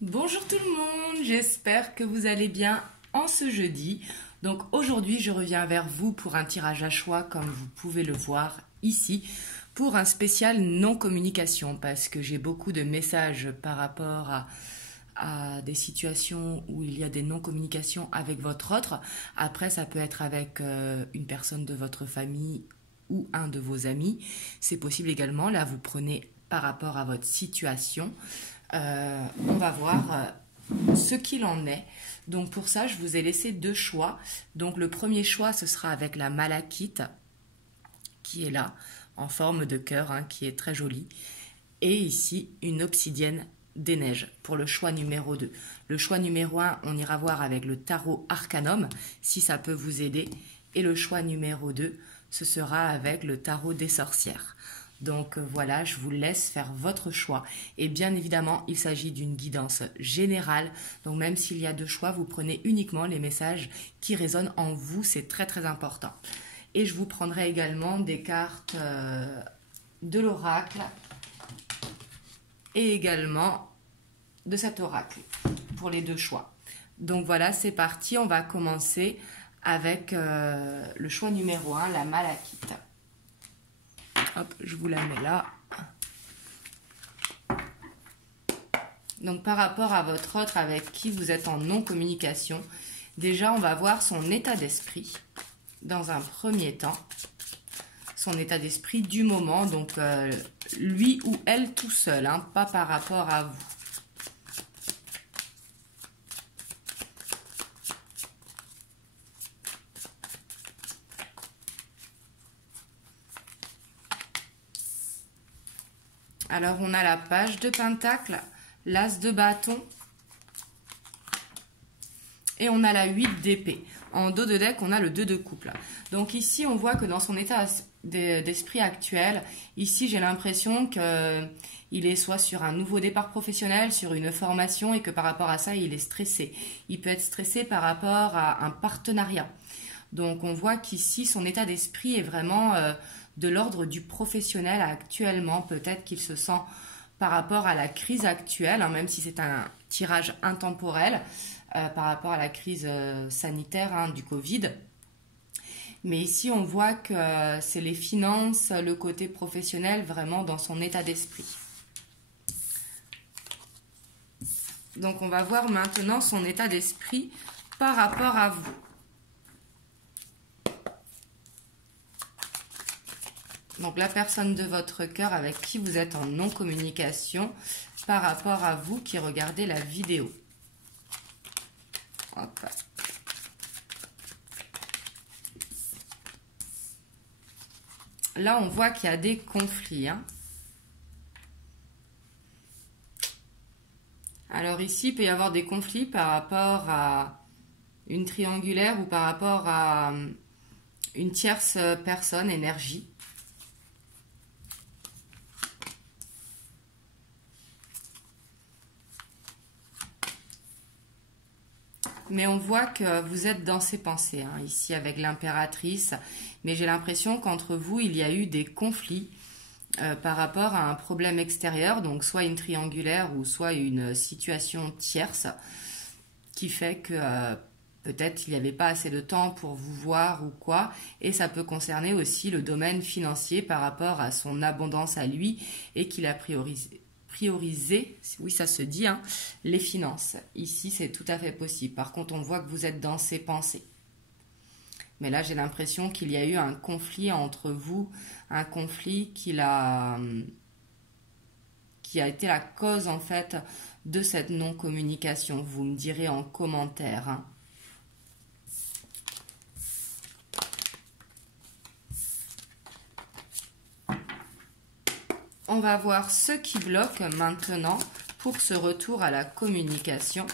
Bonjour tout le monde, j'espère que vous allez bien en ce jeudi. Donc aujourd'hui je reviens vers vous pour un tirage à choix comme vous pouvez le voir ici pour un spécial non-communication parce que j'ai beaucoup de messages par rapport à des situations où il y a des non-communications avec votre autre. Après ça peut être avec une personne de votre famille ou un de vos amis. C'est possible également, là vous prenez par rapport à votre situation. On va voir ce qu'il en est. Donc pour ça, je vous ai laissé deux choix. Donc le premier choix, ce sera avec la malachite, qui est là, en forme de cœur, hein, qui est très jolie. Et ici, une obsidienne des neiges pour le choix numéro 2. Le choix numéro 1, on ira voir avec le tarot Arcanum, si ça peut vous aider. Et le choix numéro 2, ce sera avec le tarot des sorcières. Donc voilà, je vous laisse faire votre choix. Et bien évidemment, il s'agit d'une guidance générale. Donc même s'il y a deux choix, vous prenez uniquement les messages qui résonnent en vous. C'est très très important. Et je vous prendrai également des cartes de l'oracle et également de cet oracle pour les deux choix. Donc voilà, c'est parti. On va commencer avec le choix numéro 1, la malachite. Hop, je vous la mets là. Donc par rapport à votre autre avec qui vous êtes en non-communication, déjà on va voir son état d'esprit dans un premier temps. Son état d'esprit du moment, donc lui ou elle tout seul, hein, pas par rapport à vous. Alors on a la page de pentacle, l'as de bâton et on a la 8 d'épée. En dos de deck, on a le 2 de couple. Donc ici, on voit que dans son état d'esprit actuel, ici j'ai l'impression qu'il est soit sur un nouveau départ professionnel, sur une formation et que par rapport à ça, il est stressé. Il peut être stressé par rapport à un partenariat. Donc on voit qu'ici, son état d'esprit est vraiment de l'ordre du professionnel actuellement. Peut-être qu'il se sent par rapport à la crise actuelle, hein, même si c'est un tirage intemporel, par rapport à la crise sanitaire, hein, du Covid. Mais ici, on voit que c'est les finances, le côté professionnel, vraiment dans son état d'esprit. Donc on va voir maintenant son état d'esprit par rapport à vous. Donc la personne de votre cœur avec qui vous êtes en non-communication par rapport à vous qui regardez la vidéo. Hop. Là, on voit qu'il y a des conflits, hein. Alors ici, il peut y avoir des conflits par rapport à une triangulaire ou par rapport à une tierce personne, énergie. Mais on voit que vous êtes dans ses pensées, hein, ici avec l'impératrice. Mais j'ai l'impression qu'entre vous, il y a eu des conflits par rapport à un problème extérieur, donc soit une triangulaire ou soit une situation tierce, qui fait que peut-être il n'y avait pas assez de temps pour vous voir ou quoi. Et ça peut concerner aussi le domaine financier par rapport à son abondance à lui et qu'il a priorisé, oui ça se dit, hein, les finances. Ici c'est tout à fait possible. Par contre on voit que vous êtes dans ses pensées. Mais là j'ai l'impression qu'il y a eu un conflit entre vous, un conflit qui a été la cause en fait de cette non-communication. Vous me direz en commentaire, hein. On va voir ce qui bloque maintenant pour ce retour à la communication.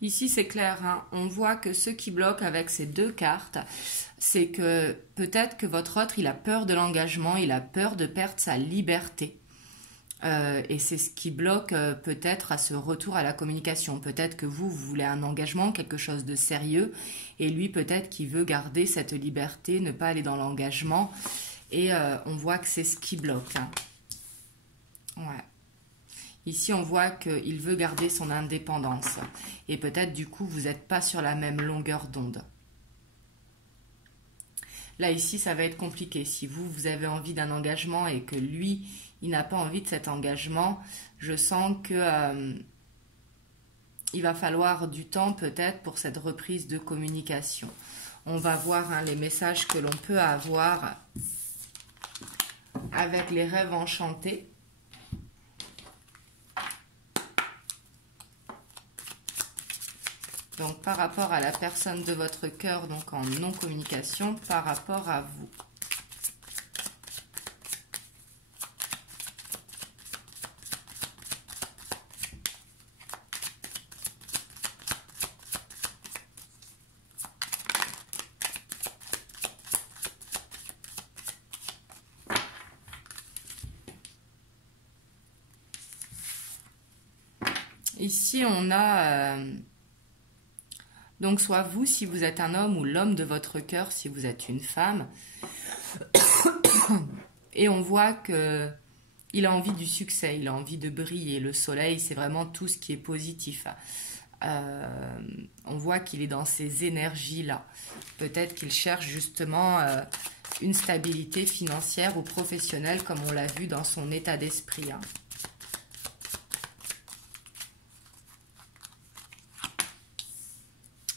Ici, c'est clair, hein. On voit que ce qui bloque avec ces deux cartes, c'est que peut-être que votre autre, il a peur de l'engagement, il a peur de perdre sa liberté. Et c'est ce qui bloque peut-être à ce retour à la communication. Peut-être que vous voulez un engagement, quelque chose de sérieux, et lui peut-être qu'il veut garder cette liberté, ne pas aller dans l'engagement. Et on voit que c'est ce qui bloque. Hein. Ouais. Ici, on voit qu'il veut garder son indépendance. Et peut-être, du coup, vous n'êtes pas sur la même longueur d'onde. Là, ici, ça va être compliqué. Si vous avez envie d'un engagement et que lui, il n'a pas envie de cet engagement, je sens que il va falloir du temps peut-être pour cette reprise de communication. On va voir hein, les messages que l'on peut avoir avec les rêves enchantés. Donc, par rapport à la personne de votre cœur, donc en non-communication, par rapport à vous. Ici, on a... donc, soit vous, si vous êtes un homme, ou l'homme de votre cœur, si vous êtes une femme. Et on voit que il a envie du succès, il a envie de briller. Le soleil, c'est vraiment tout ce qui est positif. On voit qu'il est dans ces énergies-là. Peut-être qu'il cherche justement une stabilité financière ou professionnelle, comme on l'a vu dans son état d'esprit. Hein.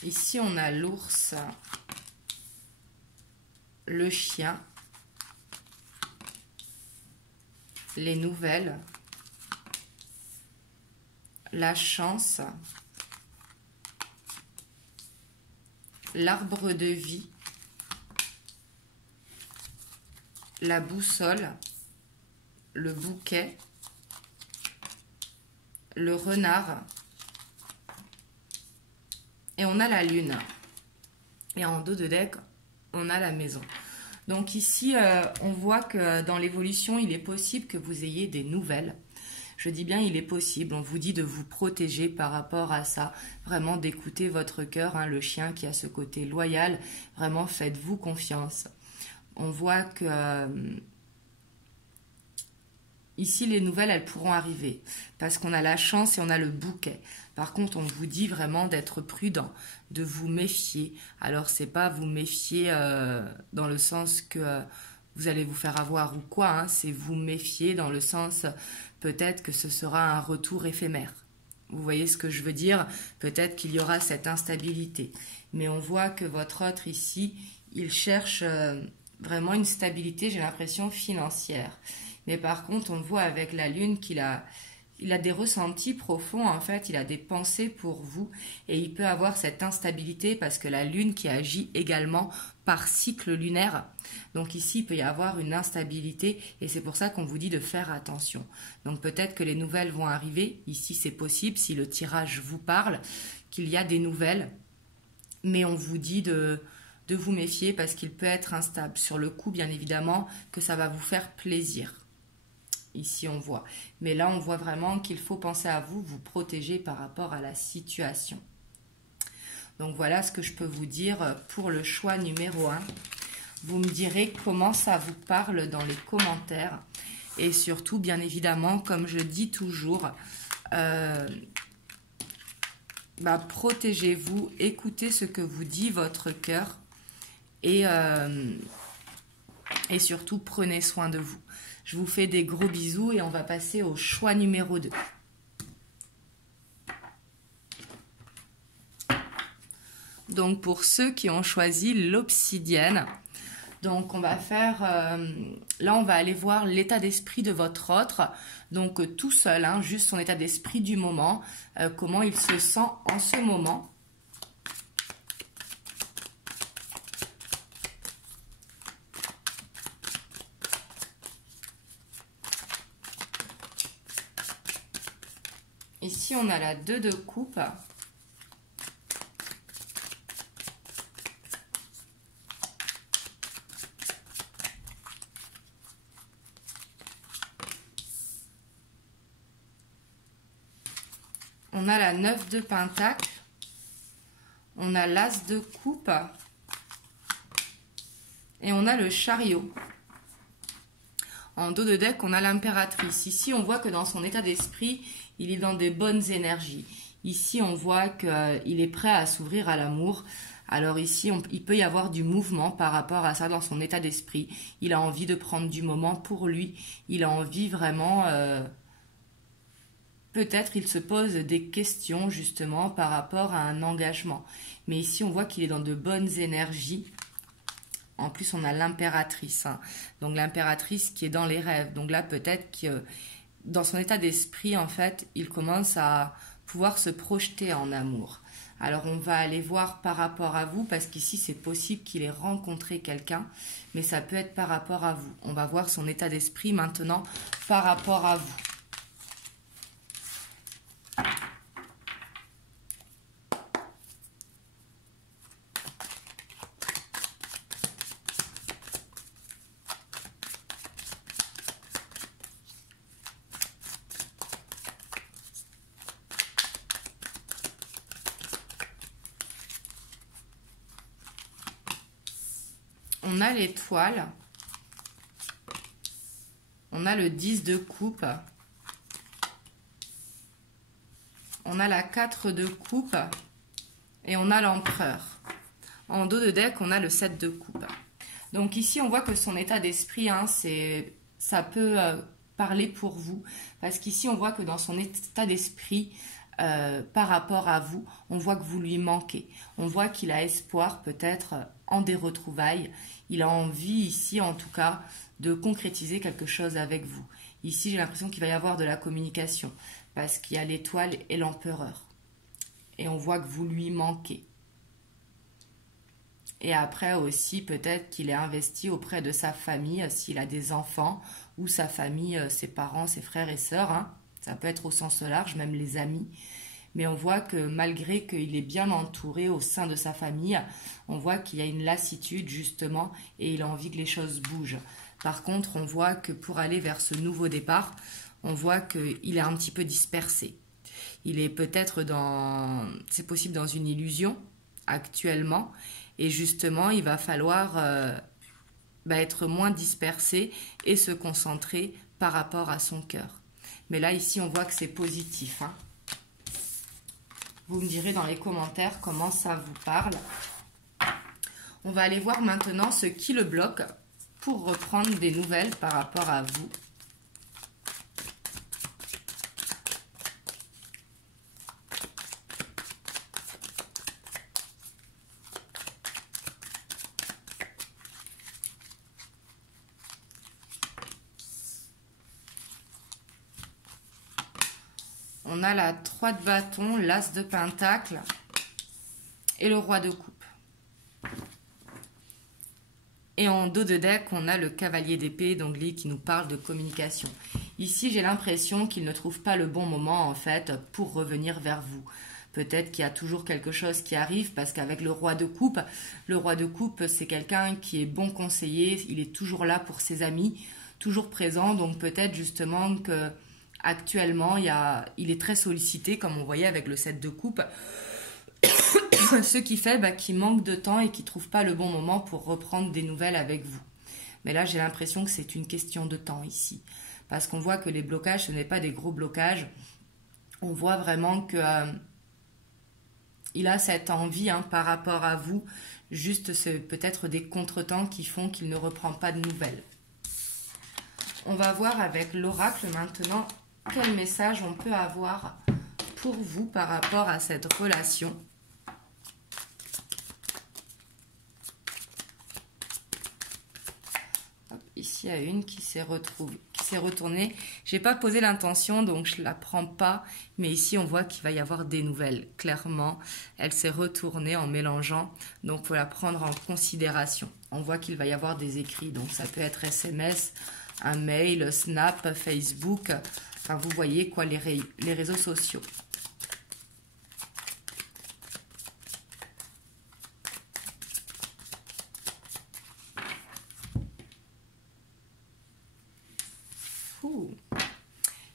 Ici, on a l'ours, le chien, les nouvelles, la chance, l'arbre de vie, la boussole, le bouquet, le renard, et on a la lune. Et en dos de deck, on a la maison. Donc ici, on voit que dans l'évolution, il est possible que vous ayez des nouvelles. Je dis bien, il est possible. On vous dit de vous protéger par rapport à ça. Vraiment d'écouter votre cœur, hein, le chien qui a ce côté loyal. Vraiment, faites-vous confiance. On voit que... ici, les nouvelles, elles pourront arriver. Parce qu'on a la chance et on a le bouquet. Par contre, on vous dit vraiment d'être prudent, de vous méfier. Alors, c'est pas vous méfier dans le sens que vous allez vous faire avoir ou quoi. Hein, c'est vous méfier dans le sens, peut-être que ce sera un retour éphémère. Vous voyez ce que je veux dire? Peut-être qu'il y aura cette instabilité. Mais on voit que votre autre ici, il cherche vraiment une stabilité, j'ai l'impression, financière. Mais par contre, on voit avec la lune qu'il a des ressentis profonds, en fait, il a des pensées pour vous et il peut avoir cette instabilité parce que la lune qui agit également par cycle lunaire. Donc ici, il peut y avoir une instabilité et c'est pour ça qu'on vous dit de faire attention. Donc peut-être que les nouvelles vont arriver, ici c'est possible, si le tirage vous parle, qu'il y a des nouvelles, mais on vous dit de vous méfier parce qu'il peut être instable. Sur le coup, bien évidemment, que ça va vous faire plaisir. Ici, on voit. Mais là, on voit vraiment qu'il faut penser à vous, vous protéger par rapport à la situation. Donc, voilà ce que je peux vous dire pour le choix numéro 1. Vous me direz comment ça vous parle dans les commentaires. Et surtout, bien évidemment, comme je dis toujours, protégez-vous, écoutez ce que vous dit votre cœur et surtout, prenez soin de vous. Je vous fais des gros bisous et on va passer au choix numéro 2. Donc, pour ceux qui ont choisi l'obsidienne, donc on va faire... là, on va aller voir l'état d'esprit de votre autre. Donc, tout seul, hein, juste son état d'esprit du moment, comment il se sent en ce moment. Ici, on a la 2 de coupe. On a la 9 de Pentacle. On a l'As de Coupe. Et on a le Chariot. En dos de deck, on a l'Impératrice. Ici, on voit que dans son état d'esprit, il est dans des bonnes énergies. Ici, on voit qu'il est prêt à s'ouvrir à l'amour. Alors ici, il peut y avoir du mouvement par rapport à ça dans son état d'esprit. Il a envie de prendre du moment pour lui. Il a envie vraiment... peut-être il se pose des questions justement par rapport à un engagement. Mais ici, on voit qu'il est dans de bonnes énergies. En plus, on a l'impératrice. Hein. Donc, l'impératrice qui est dans les rêves. Donc là, peut-être que dans son état d'esprit, en fait, il commence à pouvoir se projeter en amour. Alors, on va aller voir par rapport à vous, parce qu'ici, c'est possible qu'il ait rencontré quelqu'un, mais ça peut être par rapport à vous. On va voir son état d'esprit maintenant par rapport à vous. On a l'étoile, on a le 10 de coupe, on a la 4 de coupe et on a l'empereur. En dos de deck, on a le 7 de coupe. Donc ici, on voit que son état d'esprit, hein, ça peut parler pour vous. Parce qu'ici, on voit que dans son état d'esprit, par rapport à vous, on voit que vous lui manquez. On voit qu'il a espoir peut-être en des retrouvailles. Il a envie ici, en tout cas, de concrétiser quelque chose avec vous. Ici, j'ai l'impression qu'il va y avoir de la communication parce qu'il y a l'étoile et l'empereur. Et on voit que vous lui manquez. Et après aussi, peut-être qu'il est investi auprès de sa famille, s'il a des enfants, ou sa famille, ses parents, ses frères et sœurs. Hein. Ça peut être au sens large, même les amis. Mais on voit que malgré qu'il est bien entouré au sein de sa famille, on voit qu'il y a une lassitude justement et il a envie que les choses bougent. Par contre, on voit que pour aller vers ce nouveau départ, on voit qu'il est un petit peu dispersé. Il est peut-être c'est possible dans une illusion actuellement et justement il va falloir être moins dispersé et se concentrer par rapport à son cœur. Mais là ici on voit que c'est positif, hein. Vous me direz dans les commentaires comment ça vous parle. On va aller voir maintenant ce qui le bloque pour reprendre des nouvelles par rapport à vous. On a la 3 de bâton, l'As de pentacle et le roi de coupe. Et en dos de deck, on a le cavalier d'épée, donc lui qui nous parle de communication. Ici, j'ai l'impression qu'il ne trouve pas le bon moment, en fait, pour revenir vers vous. Peut-être qu'il y a toujours quelque chose qui arrive, parce qu'avec le roi de coupe, c'est quelqu'un qui est bon conseiller, il est toujours là pour ses amis, toujours présent, donc peut-être justement que actuellement, il est très sollicité, comme on voyait avec le 7 de coupe, ce qui fait qu'il manque de temps et qu'il ne trouve pas le bon moment pour reprendre des nouvelles avec vous. Mais là, j'ai l'impression que c'est une question de temps ici. Parce qu'on voit que les blocages, ce n'est pas des gros blocages. On voit vraiment que il a cette envie par rapport à vous. Juste, c'est peut-être des contretemps qui font qu'il ne reprend pas de nouvelles. On va voir avec l'oracle maintenant quel message on peut avoir pour vous par rapport à cette relation. Hop, ici, il y a une qui s'est retournée. Je n'ai pas posé l'intention, donc je ne la prends pas. Mais ici, on voit qu'il va y avoir des nouvelles. Clairement, elle s'est retournée en mélangeant. Donc, il faut la prendre en considération. On voit qu'il va y avoir des écrits. Donc, ça peut être SMS, un mail, Snap, Facebook. Enfin, vous voyez quoi, les réseaux sociaux.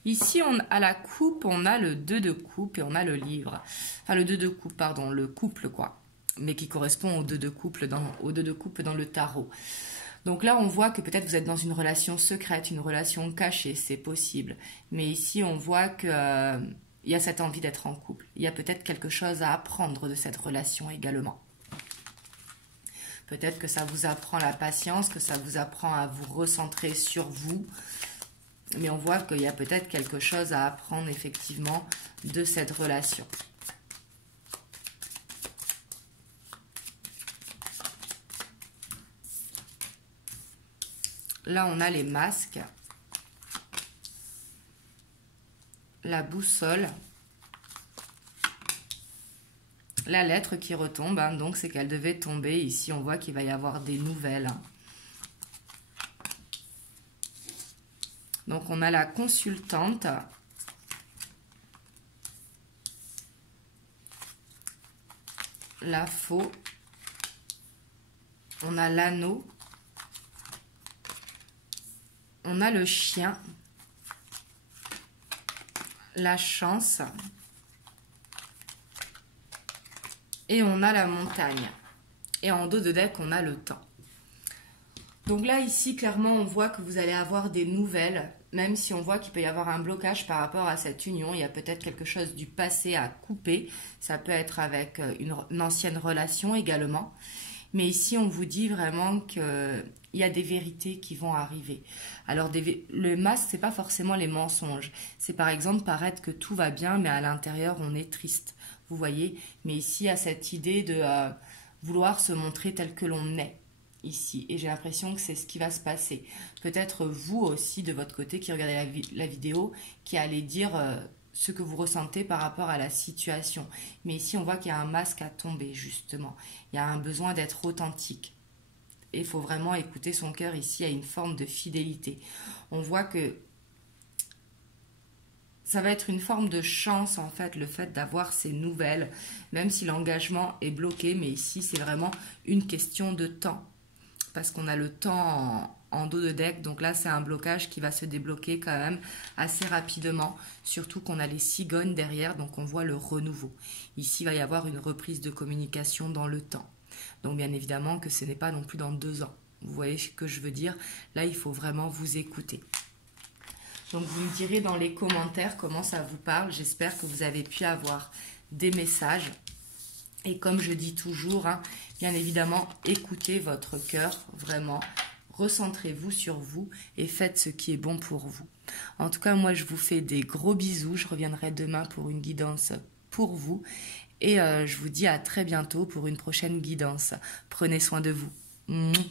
Ici, à la coupe, on a le 2 de coupe et on a le livre. Enfin, le 2 de coupe, pardon, le couple, quoi. Mais qui correspond au 2 de coupe dans le tarot. Donc là, on voit que peut-être vous êtes dans une relation secrète, une relation cachée, c'est possible. Mais ici, on voit que il y a cette envie d'être en couple. Il y a peut-être quelque chose à apprendre de cette relation également. Peut-être que ça vous apprend la patience, que ça vous apprend à vous recentrer sur vous. Mais on voit qu'il y a peut-être quelque chose à apprendre effectivement de cette relation. Là, on a les masques, la boussole, la lettre qui retombe, hein, donc c'est qu'elle devait tomber. Ici, on voit qu'il va y avoir des nouvelles. Donc, on a la consultante, la faux, on a l'anneau, on a le chien, la chance et on a la montagne. Et en dos de deck, on a le temps. Donc là, ici, clairement, on voit que vous allez avoir des nouvelles, même si on voit qu'il peut y avoir un blocage par rapport à cette union. Il y a peut-être quelque chose du passé à couper. Ça peut être avec une ancienne relation également. Mais ici, on vous dit vraiment qu'il y a des vérités qui vont arriver. Alors, le masque, c'est pas forcément les mensonges. C'est par exemple paraître que tout va bien, mais à l'intérieur, on est triste. Vous voyez? Mais ici, il y a cette idée de vouloir se montrer tel que l'on est. Ici, et j'ai l'impression que c'est ce qui va se passer. Peut-être vous aussi de votre côté qui regardez la vidéo, qui allez dire ce que vous ressentez par rapport à la situation. Mais ici, on voit qu'il y a un masque à tomber, justement. Il y a un besoin d'être authentique. Et il faut vraiment écouter son cœur ici à une forme de fidélité. On voit que ça va être une forme de chance, en fait, le fait d'avoir ces nouvelles, même si l'engagement est bloqué. Mais ici, c'est vraiment une question de temps. Parce qu'on a le temps en dos de deck, donc là c'est un blocage qui va se débloquer quand même assez rapidement, surtout qu'on a les cigognes derrière, donc on voit le renouveau. Ici il va y avoir une reprise de communication dans le temps, donc bien évidemment que ce n'est pas non plus dans 2 ans, vous voyez ce que je veux dire, là il faut vraiment vous écouter. Donc vous me direz dans les commentaires comment ça vous parle, j'espère que vous avez pu avoir des messages. Et comme je dis toujours, hein, bien évidemment, écoutez votre cœur, vraiment, recentrez-vous sur vous et faites ce qui est bon pour vous. En tout cas, moi, je vous fais des gros bisous. Je reviendrai demain pour une guidance pour vous. Et je vous dis à très bientôt pour une prochaine guidance. Prenez soin de vous. Mouah.